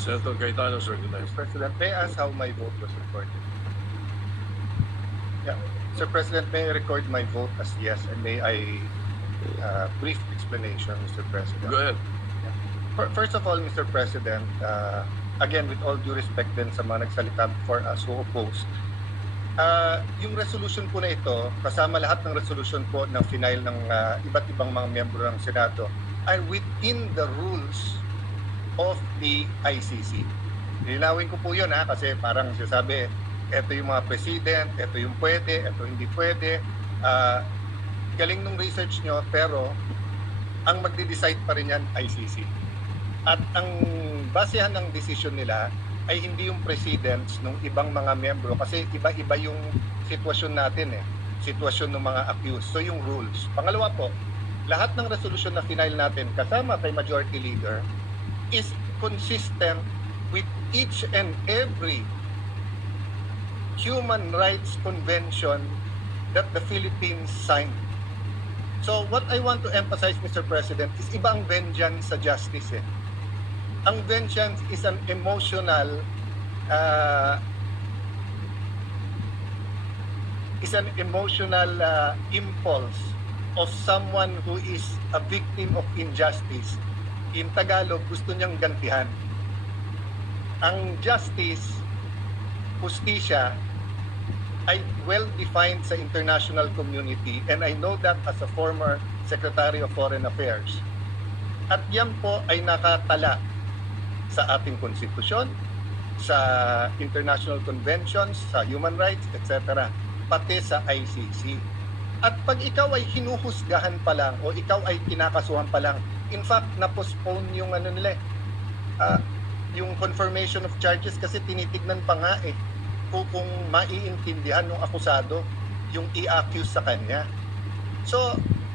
Senator Cayetano is recognized. President, may I ask how my vote was recorded? Yeah, Sir President, may I record my vote as yes and may I uh, brief explanation, Mr. President? Go ahead. Fir- First of all, Mr. President, uh, again, with all due respect din sa mga nagsalita for us who opposed, uh, yung resolution po na ito, kasama lahat ng resolution po ng final ng uh, iba't ibang mga miyembro ng Senado, are within the rules of the ICC. Linawin ko po yun ha, kasi parang sinasabi, ito yung mga president, ito yung pwede, ito hindi pwede. Uh, galing nung research nyo, pero ang magde-decide pa rin yan ICC. At ang basehan ng decision nila ay hindi yung presidents ng ibang mga miyembro kasi iba-iba yung sitwasyon natin eh. Sitwasyon ng mga accused. So yung rules. Pangalawa po, lahat ng resolution na final natin kasama kay Majority Leader is consistent with each and every human rights convention that the Philippines signed. So what I want to emphasize, Mr. President, is iba ang vengeance sa justice eh. Ang vengeance is an emotional uh, is an emotional uh, impulse of someone who is a victim of injustice. In Tagalog, gusto niyang gantihan. Ang justice, justisya, ay well defined sa international community and I know that as a former Secretary of Foreign Affairs. At yan po ay nakatala sa ating konstitusyon, sa international conventions, sa human rights, etc. Pati sa ICC. At pag ikaw ay hinuhusgahan pa lang o ikaw ay kinakasuhan pa lang, in fact, na-postpone yung ano nila, ah, yung confirmation of charges kasi tinitignan pa nga eh kung, kung maiintindihan ng akusado yung i-accuse sa kanya. So,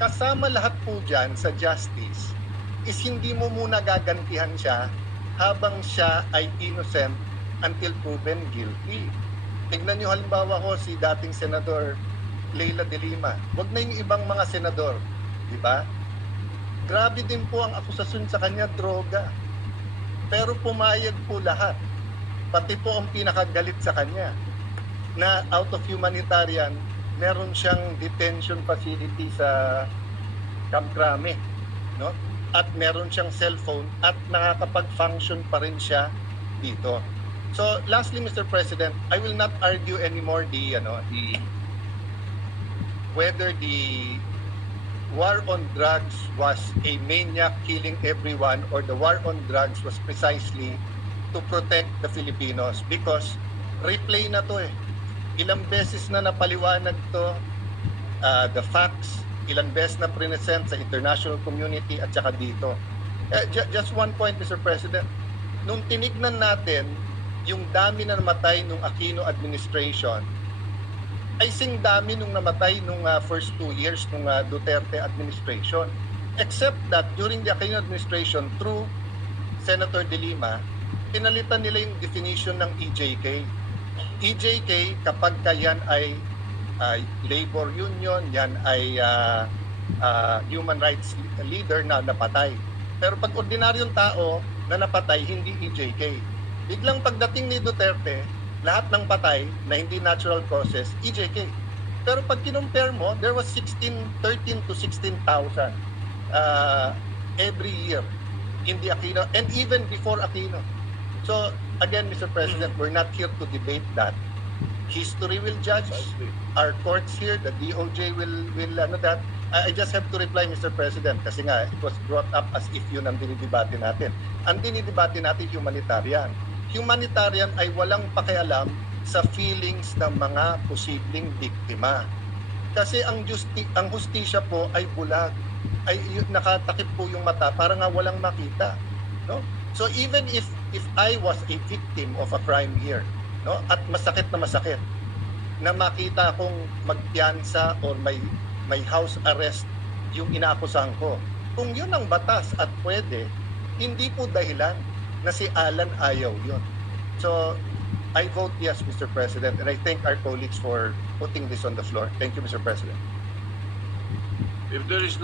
kasama lahat po dyan sa justice is hindi mo muna gagantihan siya habang siya ay innocent until proven guilty. Tignan nyo halimbawa ko si dating Senador Leila de Lima. Huwag na yung ibang mga senador. Di ba? Grabe din po ang akusasyon sa kanya, droga. Pero pumayag po lahat pati po ang pinakagalit sa kanya na out of humanitarian meron siyang detention facility sa Camp Crame no at meron siyang cellphone at nakakapag-function pa rin siya dito so lastly Mr. President I will not argue anymore the ano the whether the war on drugs was a maniac killing everyone or the war on drugs was precisely to protect the Filipinos because replay na to eh. Ilang beses na napaliwanag to uh, the facts, ilang beses na present sa international community at saka dito. Eh, ju- just one point, Mr. President. Nung tinignan natin yung dami na namatay nung Aquino administration, ay sing dami nung namatay nung uh, first two years nung uh, Duterte administration. Except that during the Aquino administration, through Senator De Lima, pinalitan nila yung definition ng EJK. EJK, kapag ka yan ay uh, labor union, yan ay uh, uh, human rights leader na napatay. Pero pag ordinaryong tao na napatay, hindi EJK. Biglang pagdating ni Duterte, lahat ng patay na hindi natural causes, EJK. Pero pag kinumpare mo, there was 16, 13 to 16,000 uh, every year in the Aquino and even before Aquino. So again, Mr. President, we're not here to debate that. History will judge. Our courts here, the DOJ will will ano that. I I just have to reply, Mr. President, kasi nga it was brought up as if yun ang dinidebate natin. Ang dinidebate natin humanitarian. Humanitarian ay walang pakialam sa feelings ng mga posibleng biktima. Kasi ang justi ang hustisya po ay bulag. Ay nakatakip po yung mata para nga walang makita, no? So even if if I was a victim of a crime here, no? At masakit na masakit na makita akong magpiyansa or may may house arrest yung inaakusahan ko. Kung yun ang batas at pwede, hindi po dahilan na si Alan ayaw yun. So, I vote yes, Mr. President, and I thank our colleagues for putting this on the floor. Thank you, Mr. President. If there is no